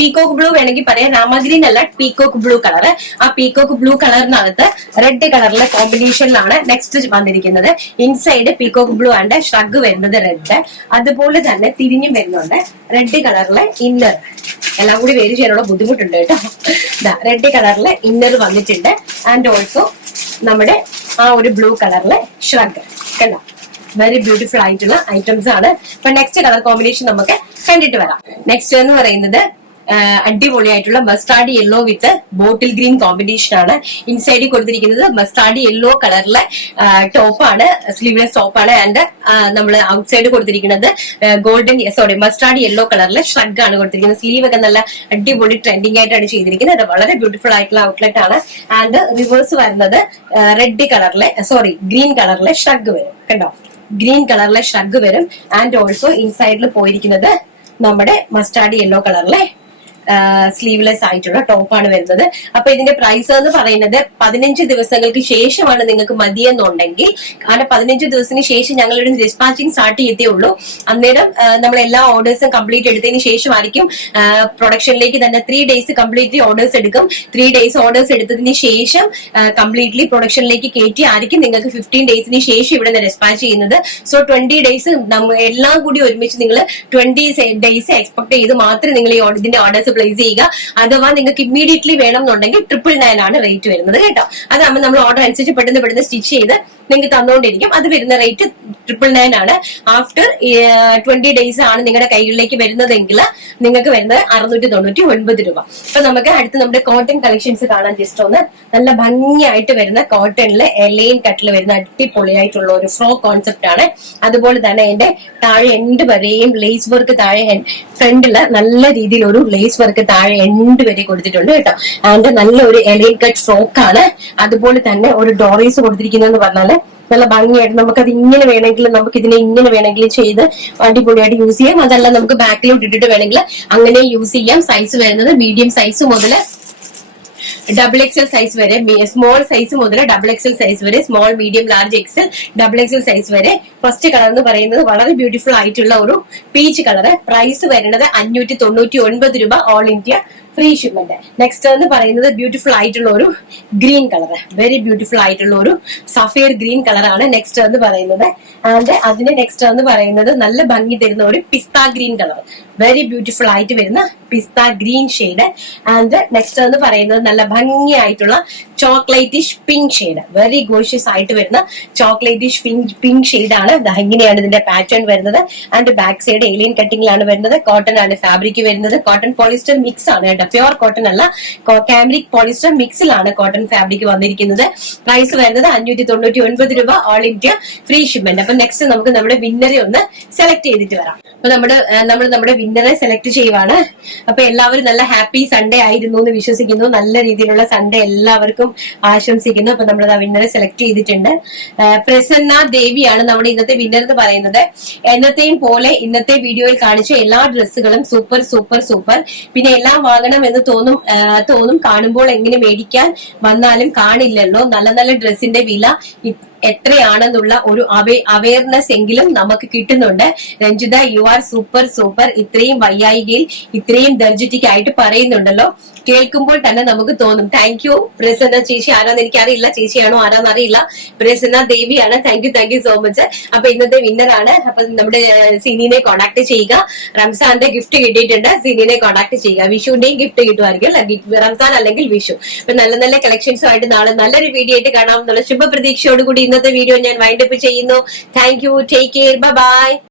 പീകോക്ക് ബ്ലൂ വേണമെങ്കിൽ പറയാം. രാമഗ്രീൻ അല്ല, പീകോക്ക് ബ്ലൂ കളർ. ആ പീകോക്ക് ബ്ലൂ കളറിനകത്ത് റെഡ് കളറിലെ കോമ്പിനേഷനിലാണ് നെക്സ്റ്റ് വന്നിരിക്കുന്നത്. Inside peacock blue and shrug വരുന്നത് റെഡ്. അതുപോലെ തന്നെ തിരിഞ്ഞും വരുന്നുണ്ട് റെഡ് കളറിലെ ഇന്നർ. എല്ലാം കൂടി വേര് ചെയ്യാനുള്ള ബുദ്ധിമുട്ടുണ്ട് കേട്ടോ. റെഡ് കളറിലെ ഇന്നർ വന്നിട്ടുണ്ട് ആൻഡ് ഓൾസോ നമ്മുടെ ആ ഒരു ബ്ലൂ കളറിലെ ഷ്രഗ്. കണ്ടോ, വെരി ബ്യൂട്ടിഫുൾ ആയിട്ടുള്ള ഐറ്റംസ് ആണ്. അപ്പൊ നെക്സ്റ്റ് കളർ കോമ്പിനേഷൻ നമുക്ക് കണ്ടിട്ട് വരാം. നെക്സ്റ്റ് എന്ന് പറയുന്നത് അടിപൊളിയായിട്ടുള്ള മസ്റ്റാർഡ് യെല്ലോ വിത്ത് ബോട്ടിൽ ഗ്രീൻ കോമ്പിനേഷൻ ആണ്. ഇൻസൈഡിൽ കൊടുത്തിരിക്കുന്നത് മസ്റ്റാർഡ് യെല്ലോ കളറിലെ ടോപ്പാണ്, സ്ലീവ്ലെസ് ടോപ്പാണ്. ആൻഡ് നമ്മൾ ഔട്ട്സൈഡ് കൊടുത്തിരിക്കുന്നത് മസ്റ്റാർഡ് യെല്ലോ കളറിലെ ഷ്രഗ് ആണ് കൊടുത്തിരിക്കുന്നത്. സ്ലീവ് ഒക്കെ നല്ല അടിപൊളി ട്രെൻഡിങ് ആയിട്ടാണ് ചെയ്തിരിക്കുന്നത്. വളരെ ബ്യൂട്ടിഫുൾ ആയിട്ടുള്ള ഔട്ട്ലെറ്റ് ആണ്. ആൻഡ് റിവേഴ്സ് വരുന്നത് റെഡ് കളറിലെ ഗ്രീൻ കളറിലെ ഷ്രഗ് വരും. കണ്ടോ, ഗ്രീൻ കളറിലെ ഷ്രഗ് വരും. ആൻഡ് ഓൾസോ ഇൻസൈഡിൽ പോയിരിക്കുന്നത് നമ്മുടെ മസ്റ്റാർഡ് യെല്ലോ കളറിലെ സ്ലീവ്ലെസ് ആയിട്ടുള്ള ടോപ്പാണ് വരുന്നത്. അപ്പൊ ഇതിന്റെ പ്രൈസ് എന്ന് പറയുന്നത് 15 ദിവസങ്ങൾക്ക് ശേഷമാണ് നിങ്ങൾക്ക് മതിയെന്നുണ്ടെങ്കിൽ. കാരണം 15 ദിവസത്തിന് ശേഷം ഞങ്ങൾ ഇവിടെ ഡിസ്പാച്ചിങ് സ്റ്റാർട്ട് ചെയ്തേ ഉള്ളൂ. അന്നേരം നമ്മൾ എല്ലാ ഓർഡേഴ്സും കംപ്ലീറ്റ് എടുത്തതിന് ശേഷമായിരിക്കും പ്രൊഡക്ഷനിലേക്ക് തന്നെ 3 ഡേയ്സ് കംപ്ലീറ്റ്ലി ഓർഡേഴ്സ് എടുക്കും. 3 ഡേയ്സ് ഓർഡേഴ്സ് എടുത്തതിന് ശേഷം കംപ്ലീറ്റ്ലി പ്രൊഡക്ഷനിലേക്ക് കയറ്റി ആയിരിക്കും നിങ്ങൾക്ക് 15 ഡേയ്സിന് ശേഷം ഇവിടെ നിന്ന് ഡിസ്പാച്ച് ചെയ്യുന്നത്. സോ 20 ഡേയ്സ് എല്ലാം കൂടി ഒരുമിച്ച് നിങ്ങൾ 20 ഡേയ്സ് എക്സ്പെക്ട് ചെയ്ത് മാത്രമേ നിങ്ങൾ ഇതിന്റെ ഓർഡേഴ്സ് പ്ലേസ് ചെയ്യുക. അഥവാ നിങ്ങൾക്ക് ഇമ്മീഡിയറ്റ്ലി വേണം എന്നുണ്ടെങ്കിൽ 999 ആണ് റേറ്റ് വരുന്നത് കേട്ടോ. അതാകുമ്പോൾ നമ്മൾ ഓർഡർ അനുസരിച്ച് പെട്ടെന്ന് സ്റ്റിച്ച് ചെയ്ത് നിങ്ങൾക്ക് തന്നുകൊണ്ടിരിക്കും. അത് വരുന്ന റേറ്റ് 999 ആണ്. ആഫ്റ്റർ 20 ഡേയ്സ് ആണ് നിങ്ങളുടെ കൈകളിലേക്ക് വരുന്നതെങ്കിൽ നിങ്ങൾക്ക് വരുന്നത് 699 രൂപ. അപ്പൊ നമുക്ക് അടുത്ത് നമ്മുടെ കോട്ടൺ കളക്ഷൻസ് കാണാൻ. ജസ്റ്റ് ഒന്ന് നല്ല ഭംഗിയായിട്ട് വരുന്ന കോട്ടണില് എലൈൻ കട്ടിൽ വരുന്ന അടിപൊളിയായിട്ടുള്ള ഒരു ഫ്രോക്ക് കോൺസെപ്റ്റ് ആണ്. അതുപോലെ തന്നെ എന്റെ താഴെ എൻഡ് വരെയും ലേസ് വർക്ക്, താഴെ ഫ്രണ്ടില് നല്ല രീതിയിൽ ഒരു ലേസ് വർക്ക് താഴെ എൻഡ് വരെ കൊടുത്തിട്ടുണ്ട് കേട്ടോ. ആൻഡ് നല്ല ഒരു എലൈൻ കട്ട് ഫ്രോക്ക് ആണ്. അതുപോലെ തന്നെ ഒരു ഡോറീസ് കൊടുത്തിരിക്കുന്നതെന്ന് പറഞ്ഞാല് നല്ല ഭംഗിയായിട്ട് നമുക്കത് ഇങ്ങനെ വേണമെങ്കിലും നമുക്ക് ഇതിനെ ഇങ്ങനെ വേണമെങ്കിലും ചെയ്ത് അടിപൊളിയായിട്ട് യൂസ് ചെയ്യാം. അതല്ല നമുക്ക് ബാക്കിലോട്ട് ഇട്ടിട്ട് വേണമെങ്കിൽ അങ്ങനെ യൂസ് ചെയ്യാം. സൈസ് വരുന്നത് മീഡിയം സൈസ് മുതൽ XXL സൈസ് വരെ, സ്മോൾ സൈസ് മുതൽ XXL സൈസ് വരെ, small medium large Excel XXL size വരെ. ഫസ്റ്റ് കളർ എന്ന് പറയുന്നത് വളരെ ബ്യൂട്ടിഫുൾ ആയിട്ടുള്ള ഒരു പീച്ച് കളർ. പ്രൈസ് വരുന്നത് 599 രൂപ, all India free shipment. Next എന്ന് പറയുന്നത് ബ്യൂട്ടിഫുൾ ആയിട്ടുള്ള ഒരു ഗ്രീൻ കളർ, വെരി ബ്യൂട്ടിഫുൾ ആയിട്ടുള്ള ഒരു സഫയർ ഗ്രീൻ കളറാണ് നെക്സ്റ്റ് എന്ന് പറയുന്നത്. ആൻഡ് അതിന് നെക്സ്റ്റ് എന്ന് പറയുന്നത് നല്ല ഭംഗി തരുന്ന ഒരു പിസ്ത ഗ്രീൻ കളർ, വെരി ബ്യൂട്ടിഫുൾ ആയിട്ട് വരുന്ന പിസ്ത ഗ്രീൻ ഷെയ്ഡ്. ആൻഡ് നെക്സ്റ്റ് എന്ന് പറയുന്നത് നല്ല ഭംഗിയായിട്ടുള്ള ചോക്ലേറ്റിഷ് പിങ്ക് ഷെയ്ഡ്, വെരി ഗോഷ്യസ് ആയിട്ട് വരുന്ന ചോക്ലേറ്റിഷ് പിങ്ക് ഷെയ്ഡ് ആണ്. ഇങ്ങനെയാണ് ഇതിന്റെ പാറ്റേൺ വരുന്നത്. ആൻഡ് ബാക്ക് സൈഡ് ഏലിയൻ കട്ടിങ്ങിലാണ് വരുന്നത്. കോട്ടൺ ആണ് ഫാബ്രിക് വരുന്നത്. കോട്ടൺ പോളിസ്റ്റർ മിക്സ് ആണ് കേട്ടോ, പ്യോർ കോട്ടൺ അല്ല, കാംബ്രിക് പോളിസ്റ്റർ മിക്സിലാണ് കോട്ടൺ ഫാബ്രിക് വന്നിരിക്കുന്നത്. പ്രൈസ് വരുന്നത് 599 രൂപ, ഓൾ ഇന്ത്യ ഫ്രീ ഷിപ്മെന്റ്. അപ്പൊ നെക്സ്റ്റ് നമുക്ക് നമ്മുടെ വിന്നറെ ഒന്ന് സെലക്ട് ചെയ്തിട്ട് വരാം. അപ്പൊ നമ്മുടെ വിന്നറെ സെലക്ട് ചെയ്യുവാണ്. അപ്പൊ എല്ലാവരും നല്ല ഹാപ്പി സൺഡേ ആയിരുന്നു എന്ന് വിശ്വസിക്കുന്നു. നല്ല രീതിയിലുള്ള സൺഡേ എല്ലാവർക്കും ആശംസിക്കുന്നു. അപ്പൊ നമ്മൾ വിന്നറെ സെലക്ട് ചെയ്തിട്ടുണ്ട്. പ്രസന്ന ദേവിയാണ് നമ്മുടെ ഇന്നത്തെ വിന്നർ എന്ന് പറയുന്നത്. എന്നത്തെയും പോലെ ഇന്നത്തെ വീഡിയോയിൽ കാണിച്ച എല്ലാ ഡ്രസ്സുകളും സൂപ്പർ സൂപ്പർ സൂപ്പർ. പിന്നെ എല്ലാം വാങ്ങണം എന്ന് തോന്നും, കാണുമ്പോൾ എങ്ങനെ മേടിക്കാൻ വന്നാലും കാണില്ലല്ലോ. നല്ല നല്ല ഡ്രസ്സിന്റെ വില എത്രയാണെന്നുള്ള ഒരു അവയർനെസ് എങ്കിലും നമുക്ക് കിട്ടുന്നുണ്ട്. Ranjitha, you are super super. ഇത്രയും വയ്യായികയിൽ ഇത്രയും ദർജറ്റിക് ആയിട്ട് പറയുന്നുണ്ടല്ലോ, കേൾക്കുമ്പോൾ തന്നെ നമുക്ക് തോന്നും. താങ്ക് യു പ്രസന്ന ചേച്ചി. ആരാന്ന് എനിക്കറിയില്ല, ചേച്ചിയാണോ ആരാന്ന് അറിയില്ല. പ്രസന്ന ദേവിയാണ്. Thank you so much. അപ്പൊ ഇന്നത്തെ വിന്നറാണ്. അപ്പൊ നമ്മുടെ സിനിനെ കോൺടാക്ട് ചെയ്യുക. റംസാന്റെ ഗിഫ്റ്റ് കിട്ടിയിട്ടുണ്ട്, സിനിനെ കോൺടാക്ട് ചെയ്യുക. വിഷുവിന്റെയും ഗിഫ്റ്റ് കിട്ടുമായിരിക്കും, റംസാൻ അല്ലെങ്കിൽ വിഷു. അപ്പൊ നല്ല നല്ല കളക്ഷൻസുമായിട്ട് നാളെ നല്ലൊരു വീഡിയോ ആയിട്ട് കാണാം എന്നുള്ള ശുഭപ്രതീക്ഷയോടുകൂടി ഇന്നത്തെ വീഡിയോ ഞാൻ വൈൻഡപ്പ് ചെയ്യുന്നു. Thank you, take care, bye bye.